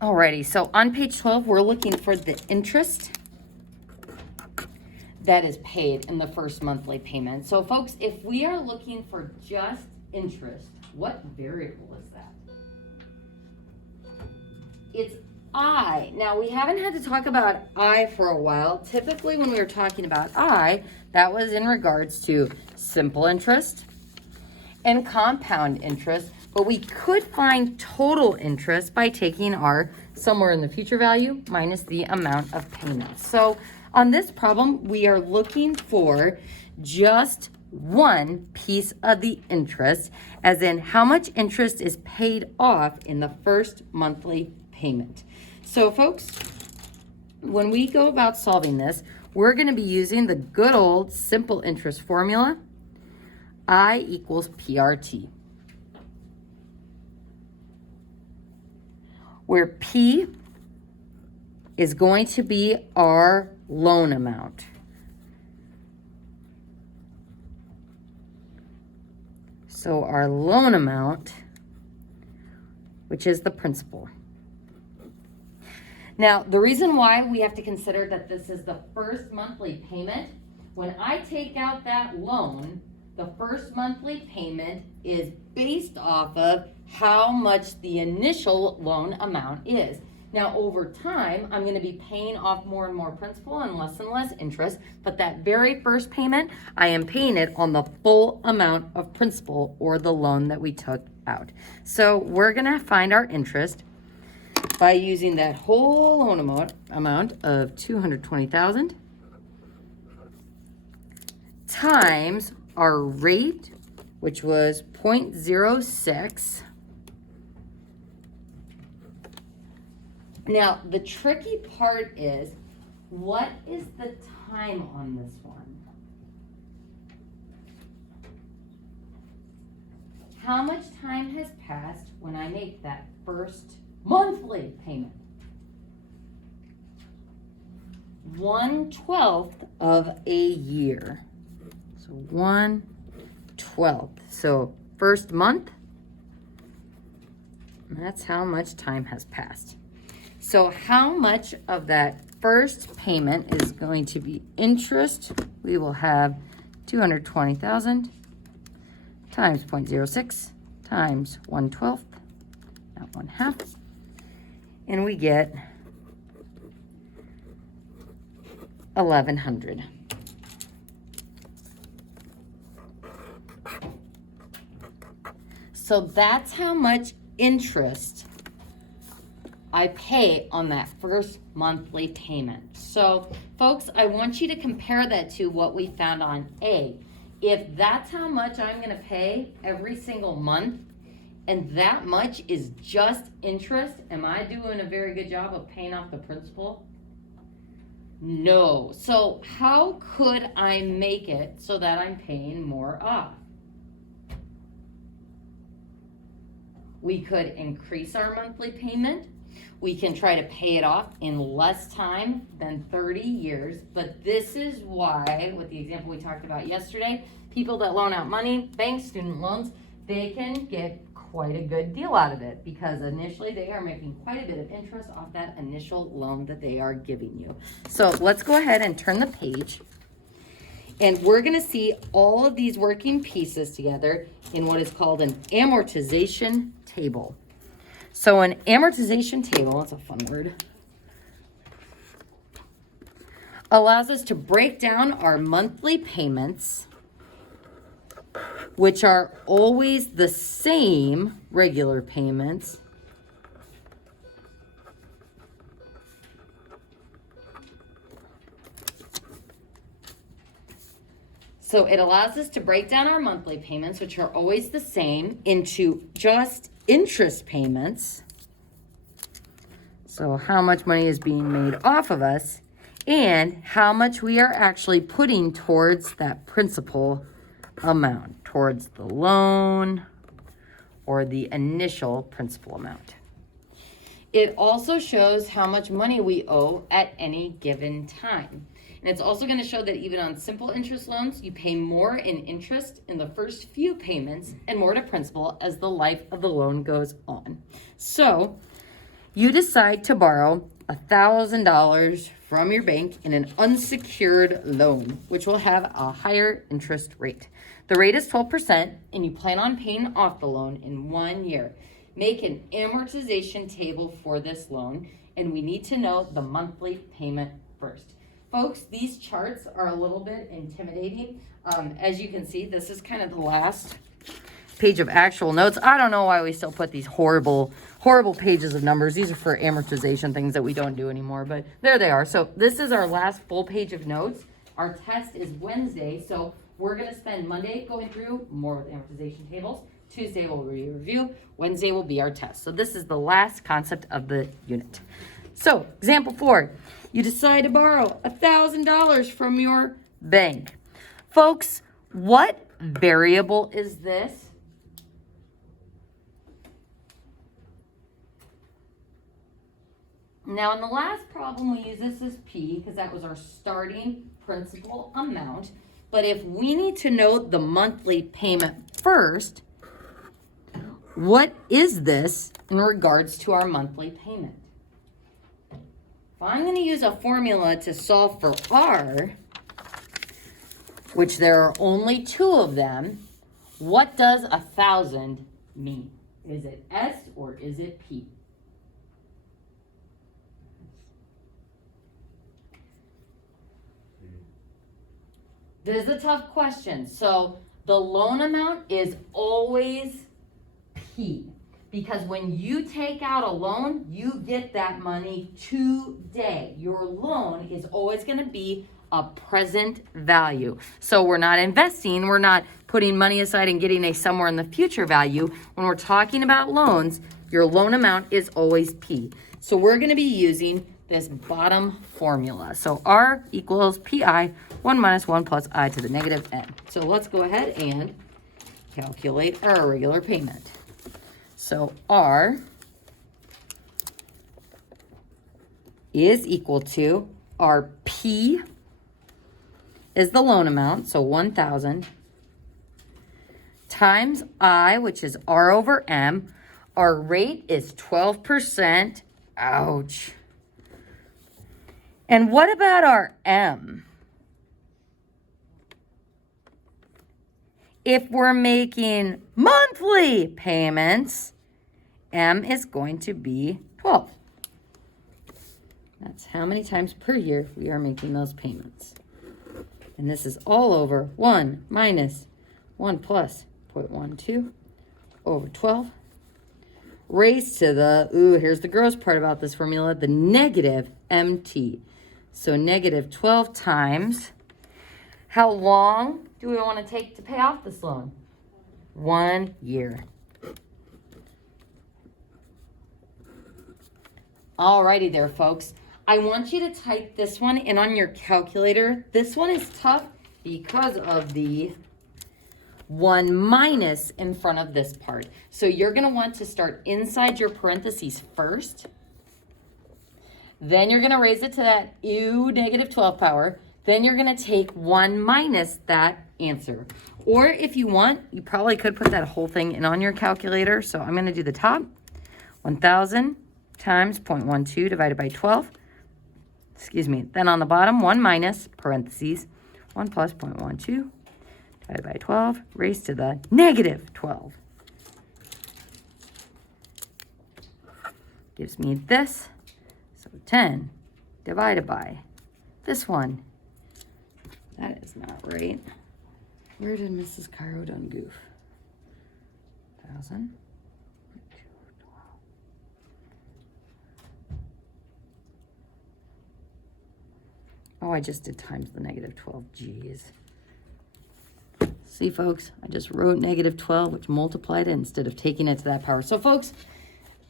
Alrighty, so on page 12, we're looking for the interest that is paid in the first monthly payment. So folks, if we are looking for just interest, what variable is that? It's I. Now, we haven't had to talk about I for a while. Typically, when we were talking about I, that was in regards to simple interest and compound interest, but we could find total interest by taking our somewhere in the future value minus the amount of payments. So on this problem, we are looking for just one piece of the interest, as in how much interest is paid off in the first monthly payment. So folks, when we go about solving this, we're going to be using the good old simple interest formula, I equals PRT, where P is going to be our loan amount. So our loan amount, which is the principal. Now, the reason why we have to consider that this is the first monthly payment, when I take out that loan, the first monthly payment is based off of how much the initial loan amount is. Now, over time, I'm going to be paying off more and more principal and less interest, but that very first payment, I am paying it on the full amount of principal or the loan that we took out. So we're going to find our interest by using that whole loan amount of $220,000 times our rate, which was 0.06. Now, the tricky part is, what is the time on this one? How much time has passed when I make that first monthly payment? 1/12 of a year. So 1/12. So first month, that's how much time has passed. So how much of that first payment is going to be interest? We will have 220,000 times 0.06 times 1/12, not 1/2, and we get 1,100. So that's how much interest I pay on that first monthly payment. So folks, I want you to compare that to what we found on A. If that's how much I'm going to pay every single month, and that much is just interest, am I doing a very good job of paying off the principal? No. So how could I make it so that I'm paying more off? We could increase our monthly payment. We can try to pay it off in less time than 30 years, but this is why, with the example we talked about yesterday, people that loan out money, banks, student loans, they can get quite a good deal out of it because initially they are making quite a bit of interest off that initial loan that they are giving you. So let's go ahead and turn the page, and we're going to see all of these working pieces together in what is called an amortization table. So an amortization table, that's a fun word, allows us to break down our monthly payments, which are always the same regular payments, so it allows us to break down our monthly payments, which are always the same, into just interest payments. So how much money is being made off of us and how much we are actually putting towards that principal amount, towards the loan or the initial principal amount. It also shows how much money we owe at any given time. And it's also going to show that even on simple interest loans, you pay more in interest in the first few payments and more to principal as the life of the loan goes on. So You decide to borrow $1,000 from your bank in an unsecured loan, which will have a higher interest rate. The rate is 12%, and you plan on paying off the loan in 1 year. Make an amortization table for this loan, and we need to know the monthly payment first. Folks, these charts are a little bit intimidating. As you can see, this is kind of the last page of actual notes. I don't know why we still put these horrible pages of numbers. These are for amortization things that we don't do anymore, but there they are. So this is our last full page of notes. Our test is Wednesday, so we're going to spend Monday going through more with amortization tables. Tuesday will be review. Wednesday will be our test. So this is the last concept of the unit. So example 4, you decide to borrow $1,000 from your bank. Folks, what variable is this? Now, in the last problem, we use this as P because that was our starting principal amount. But if we need to know the monthly payment first, what is this in regards to our monthly payment? If I'm going to use a formula to solve for R, which there are only 2 of them, what does 1,000 mean? Is it S or is it P? This is a tough question. So the loan amount is always P, because when you take out a loan, you get that money today. Your loan is always going to be a present value. So we're not investing, we're not putting money aside and getting a somewhere in the future value. When we're talking about loans, your loan amount is always P. So we're going to be using this bottom formula. So R equals PI, 1 minus 1 plus I to the negative N. So let's go ahead and calculate our regular payment. So R is equal to our P is the loan amount, so 1,000, times I, which is R over M. Our rate is 12%. Ouch. And what about our M? If we're making monthly payments, M is going to be 12. That's how many times per year we are making those payments. And this is all over 1 minus 1 plus 0.12 over 12 raised to the, here's the gross part about this formula, the negative MT. So negative 12 times, how long do we want to take to pay off this loan? 1 year. Alrighty there, folks. I want you to type this one in on your calculator. This one is tough because of the 1 minus in front of this part. So you're going to want to start inside your parentheses first. Then you're going to raise it to that negative 12 power. Then you're going to take 1 minus that answer. Or if you want, you probably could put that whole thing in on your calculator. So I'm going to do the top. 1,000 times 0.12 divided by 12. Excuse me. Then on the bottom, 1 minus, parentheses, 1 plus 0.12 divided by 12, raised to the negative 12. Gives me this. So 10 divided by this one. That is not right. Where did Mrs. Cairo done goof? 1,000. Oh, I just did times the negative 12. Geez. See, folks, I just wrote negative 12, which multiplied it instead of taking it to that power. So, folks,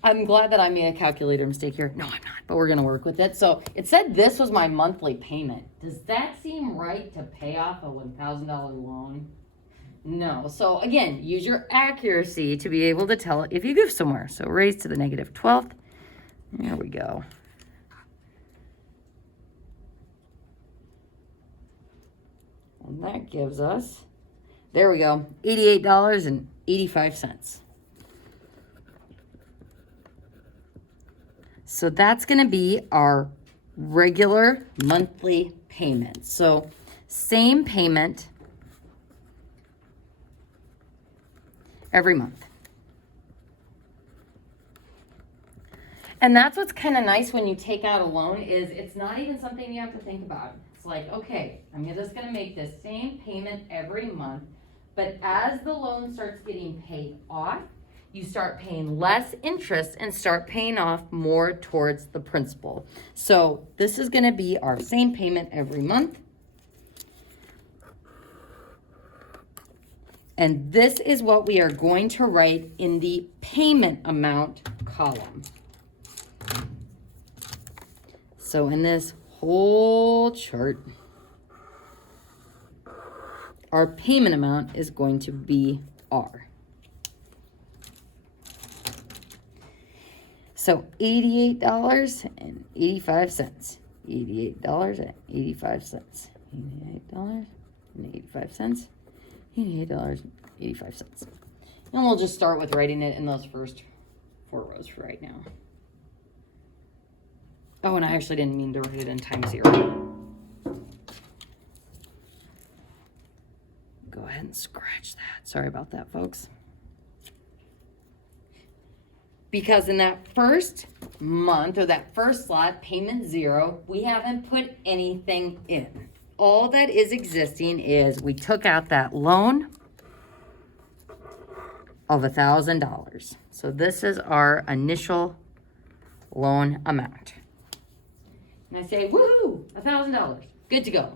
I'm glad that I made a calculator mistake here. No, I'm not, but we're going to work with it. So it said this was my monthly payment. Does that seem right to pay off a $1,000 loan? No. So, again, use your accuracy to be able to tell if you goof somewhere. So raised to the negative 12th. There we go. And that gives us, there we go, $88.85. So that's going to be our regular monthly payment. So same payment every month. And that's what's kind of nice when you take out a loan is it's not even something you have to think about. It's like, okay, I'm just going to make this same payment every month. But as the loan starts getting paid off, you start paying less interest and start paying off more towards the principal. So this is going to be our same payment every month. And this is what we are going to write in the payment amount column. So in this whole chart, our payment amount is going to be R. So $88.85. $88.85. $88.85. $88.85. And we'll just start with writing it in those first 4 rows for right now. Oh, and I actually didn't mean to write it in times 0. Go ahead and scratch that. Sorry about that, folks. Because in that first month or that first slot, payment 0, we haven't put anything in. All that is existing is we took out that loan of $1,000. So this is our initial loan amount. And I say, woohoo, $1,000, good to go.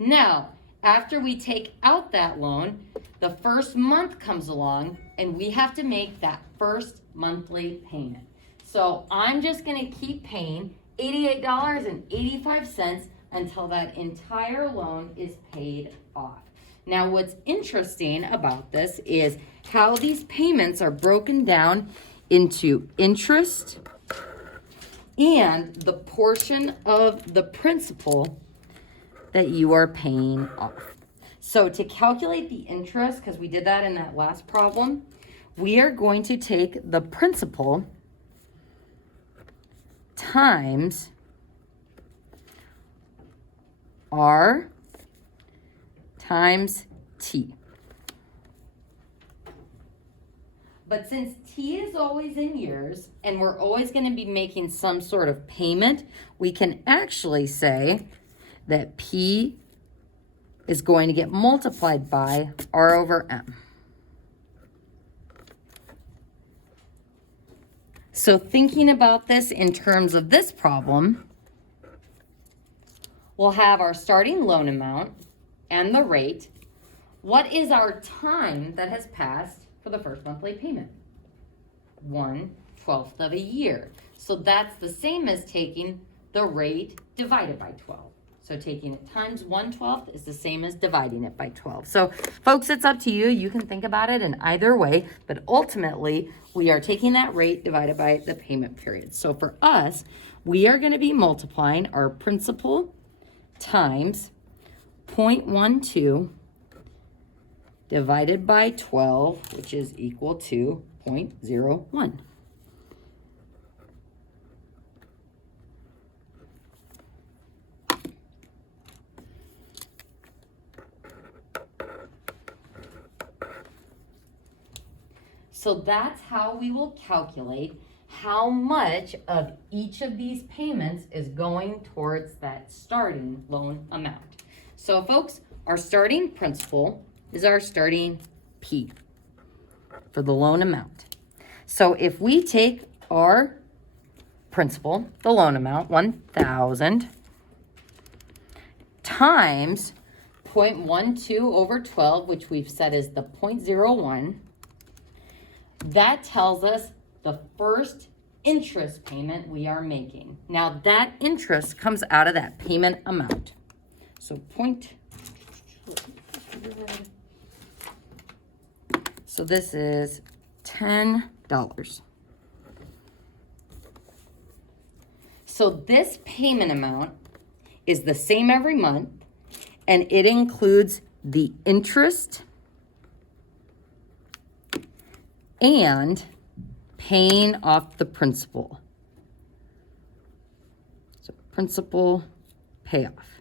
Now, after we take out that loan, the first month comes along and we have to make that first monthly payment. So I'm just gonna keep paying $88.85 until that entire loan is paid off. Now, what's interesting about this is how these payments are broken down into interest and the portion of the principal that you are paying off. So to calculate the interest, because we did that in that last problem, we are going to take the principal times R times T. But since T is always in years and we're always going to be making some sort of payment, we can actually say that P is going to get multiplied by R over M. So thinking about this in terms of this problem, we'll have our starting loan amount and the rate. What is our time that has passed for the first monthly payment? 1/12 of a year. So that's the same as taking the rate divided by 12. So taking it times 1/12 is the same as dividing it by 12. So folks, it's up to you. You can think about it in either way, but ultimately we are taking that rate divided by the payment period. So for us, we are going to be multiplying our principal times 0.12 divided by 12, which is equal to 0.01. So that's how we will calculate how much of each of these payments is going towards that starting loan amount. So folks, our starting principal is our starting P for the loan amount. So if we take our principal, the loan amount, 1,000, times 0.12 over 12, which we've said is the 0.01, that tells us the first interest payment we are making. Now that interest comes out of that payment amount. So so this is $10. So this payment amount is the same every month, and it includes the interest and paying off the principal. principal payoff.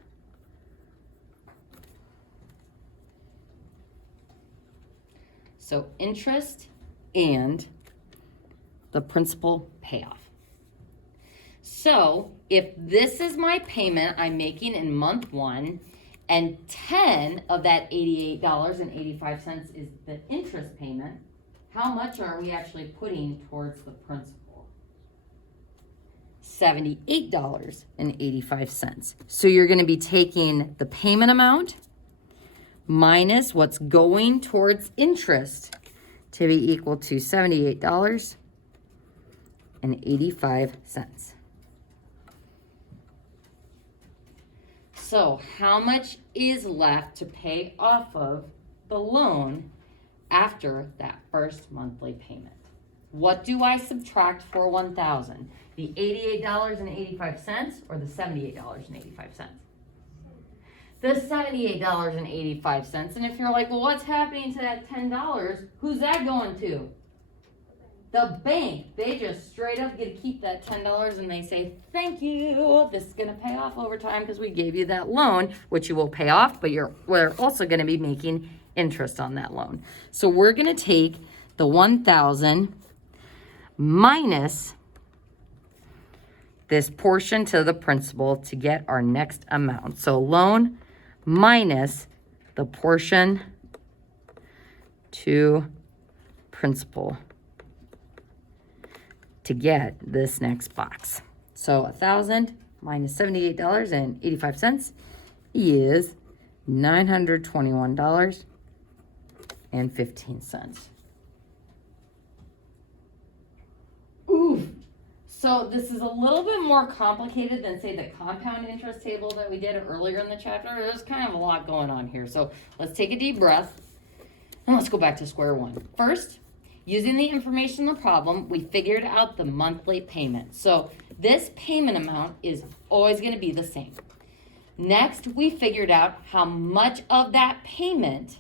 So interest and the principal payoff. So if this is my payment I'm making in month 1, and 10 of that $88.85 is the interest payment, how much are we actually putting towards the principal? $78.85. So you're going to be taking the payment amount minus what's going towards interest to be equal to $78.85. So how much is left to pay off of the loan after that first monthly payment? What do I subtract for $1,000? The $88.85 or the $78.85? The $78.85. And if you're like, well, what's happening to that $10? Who's that going to? The bank. They just straight up get to keep that $10 and they say, thank you. This is going to pay off over time because we gave you that loan, which you will pay off, but we're also going to be making interest on that loan. So we're going to take the $1,000 minus this portion to the principal to get our next amount. So loan minus the portion to principal to get this next box. So 1,000 minus $78.85 is $921.15. Ooh. So this is a little bit more complicated than, say, the compound interest table that we did earlier in the chapter. There's kind of a lot going on here. So let's take a deep breath and let's go back to square one. First, using the information in the problem, we figured out the monthly payment. So this payment amount is always going to be the same. Next, we figured out how much of that payment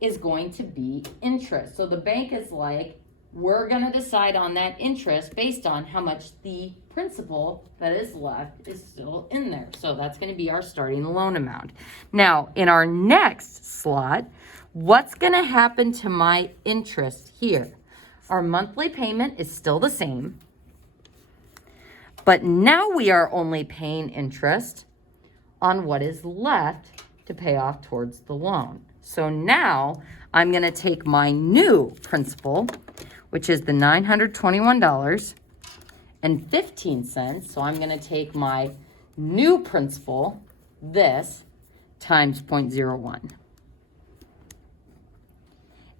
is going to be interest. So the bank is like, we're going to decide on that interest based on how much the principal that is left is still in there. So that's going to be our starting loan amount. Now, in our next slot, what's going to happen to my interest here? Our monthly payment is still the same, but now we are only paying interest on what is left to pay off towards the loan. So now I'm going to take my new principal, which is the $921.15. So I'm going to take my new principal, this, times 0.01.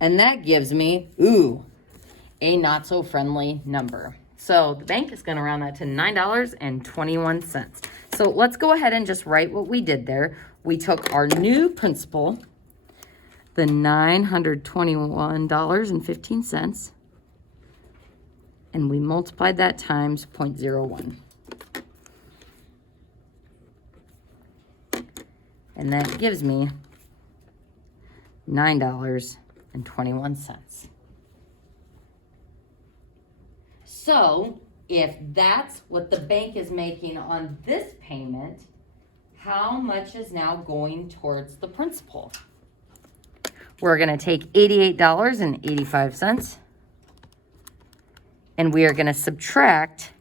And that gives me, a not so friendly number. So the bank is going to round that to $9.21. So let's go ahead and just write what we did there. We took our new principal, the $921.15, and we multiplied that times 0.01. And that gives me $9.21. So if that's what the bank is making on this payment, how much is now going towards the principal? We're going to take $88.85 and we are going to subtract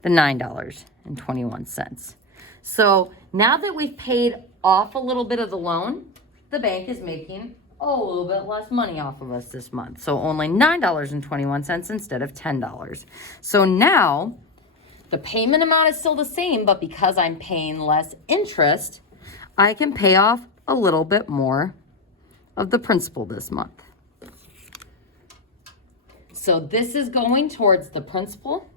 the $9.21. So now that we've paid off a little bit of the loan, the bank is making a little bit less money off of us this month. So only $9.21 instead of $10. So now the payment amount is still the same, but because I'm paying less interest, I can pay off a little bit more of the principal this month. So this is going towards the principal.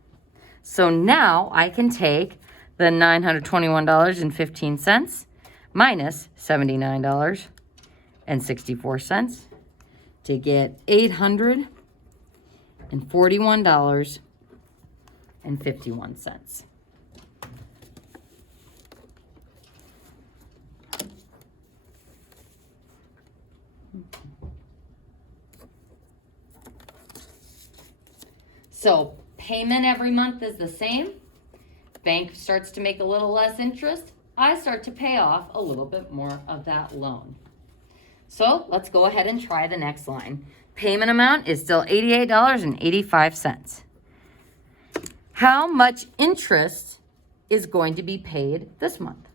So now I can take the $921.15 minus $79.64 to get $841.51. So payment every month is the same. bank starts to make a little less interest, I start to pay off a little bit more of that loan. So let's go ahead and try the next line. Payment amount is still $88.85. How much interest is going to be paid this month?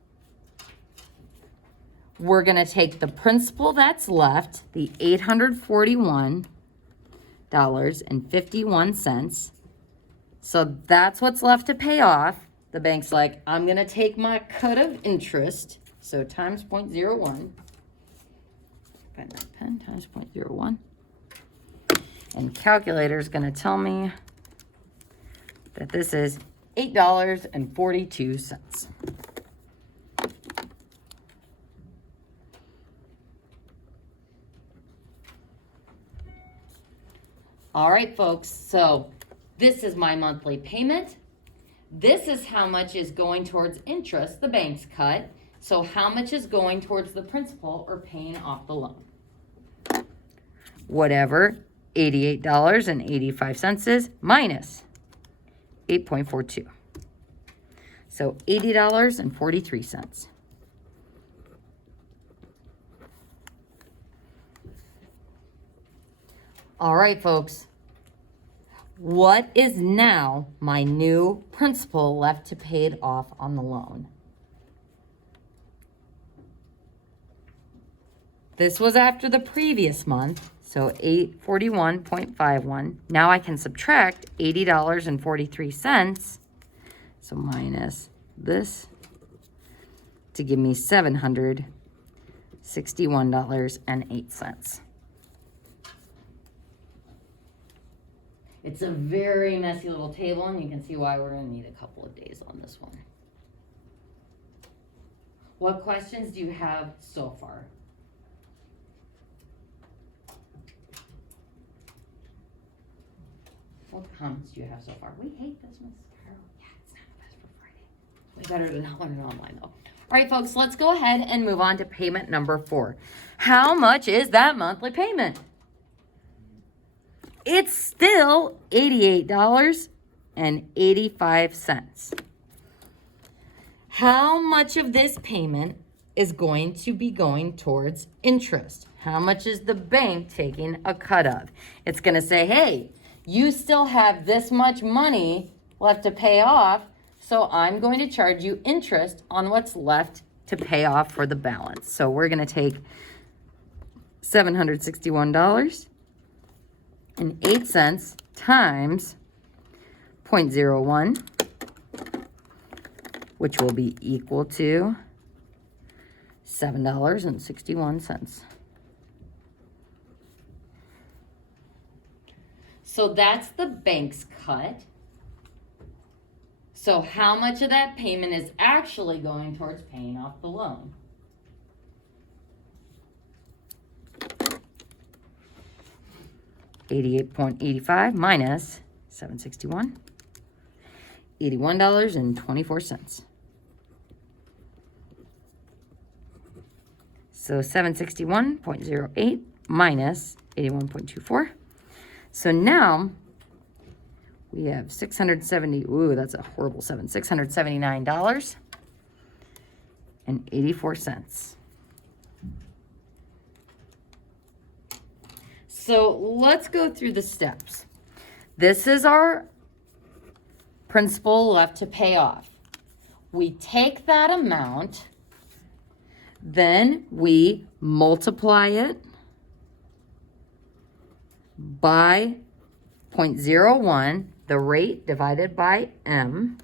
We're going to take the principal that's left, the $841.51. So that's what's left to pay off. The bank's like, I'm going to take my cut of interest, so times 0.01. Find that pen, times 0.01. And calculator is going to tell me that this is $8.42. All right, folks, so this is my monthly payment. This is how much is going towards interest the bank's cut. So how much is going towards the principal or paying off the loan? Whatever $88.85 is minus 8.42. So $80.43. All right, folks. What is now my new principal left to pay it off on the loan? This was after the previous month, so $841.51. Now I can subtract $80.43, so minus this, to give me $761.08. It's a very messy little table, and you can see why we're going to need a couple of days on this one. What questions do you have so far? What comments do you have so far? We hate this, Miss Carol. Yeah, it's not the best for Friday. Way better to not learn it online, though. All right, folks, let's go ahead and move on to payment number 4. How much is that monthly payment? It's still $88.85. How much of this payment is going to be going towards interest? How much is the bank taking a cut of? It's going to say, hey, you still have this much money left to pay off, so I'm going to charge you interest on what's left to pay off for the balance. So we're going to take $761.08 times 0.01, which will be equal to $7.61. So that's the bank's cut. So how much of that payment is actually going towards paying off the loan? $88.85 minus $761, $81.24. So 761.08 minus 81.24. So now we have that's a horrible 7, $679.84. So let's go through the steps. This is our principal left to pay off. We take that amount, then we multiply it by 0.01, the rate divided by M.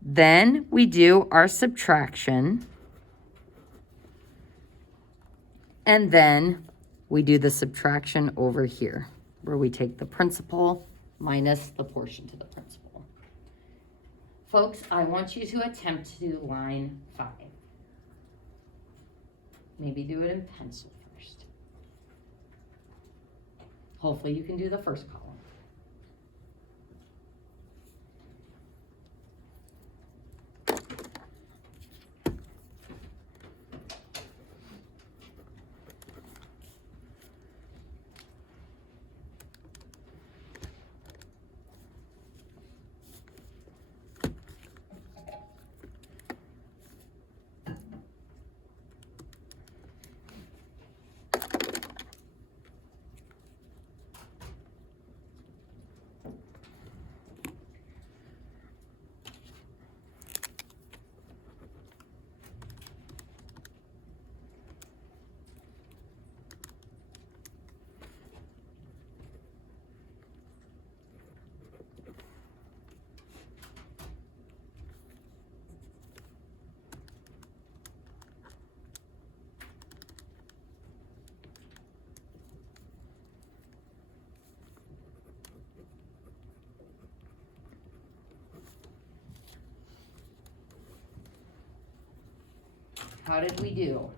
Then we do our subtraction, and then we do the subtraction over here, where we take the principal minus the portion to the principal. Folks, I want you to attempt to do line 5. Maybe do it in pencil first. Hopefully you can do the first column. How did we do?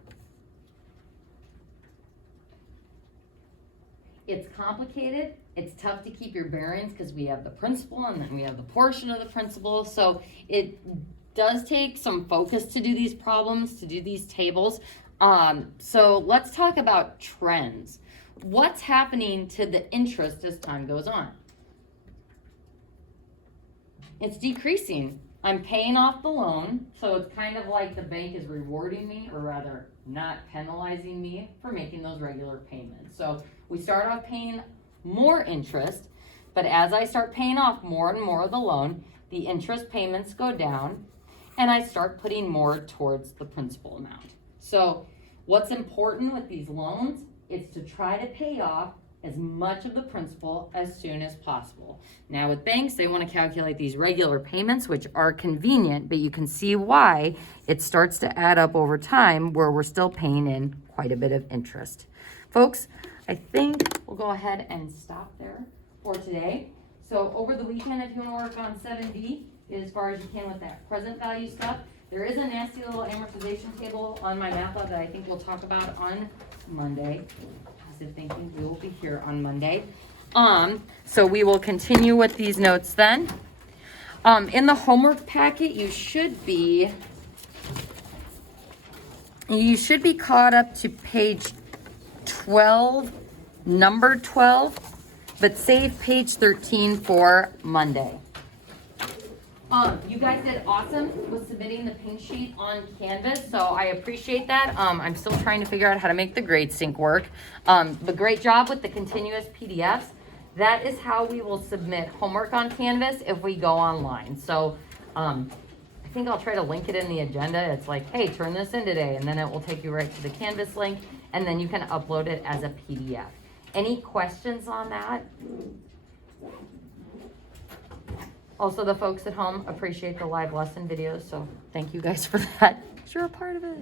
It's complicated. It's tough to keep your bearings because we have the principal and then we have the portion of the principal. So it does take some focus to do these problems, to do these tables. So let's talk about trends. What's happening to the interest as time goes on? It's decreasing. I'm paying off the loan, so it's kind of like the bank is rewarding me, or rather not penalizing me for making those regular payments. So we start off paying more interest, but as I start paying off more and more of the loan, the interest payments go down, and I start putting more towards the principal amount. So what's important with these loans is to try to pay off as much of the principal as soon as possible. Now with banks, they want to calculate these regular payments, which are convenient, but you can see why it starts to add up over time where we're still paying in quite a bit of interest. Folks, I think we'll go ahead and stop there for today. So over the weekend, if you want to work on 7B, as far as you can with that present value stuff, there is a nasty little amortization table on my math lab that I think we'll talk about on Monday. Positive thinking, we will be here on Monday. So we will continue with these notes then. In the homework packet, you should be caught up to page 12, number 12, but save page 13 for Monday. You guys did awesome with submitting the pink sheet on Canvas, so I appreciate that. I'm still trying to figure out how to make the grade sync work. But great job with the continuous PDFs. That is how we will submit homework on Canvas if we go online. So I think I'll try to link it in the agenda. It's like, hey, turn this in today, and then it will take you right to the Canvas link, and then you can upload it as a PDF. Any questions on that? Also, the folks at home appreciate the live lesson videos, so thank you guys for that. You're a part of it.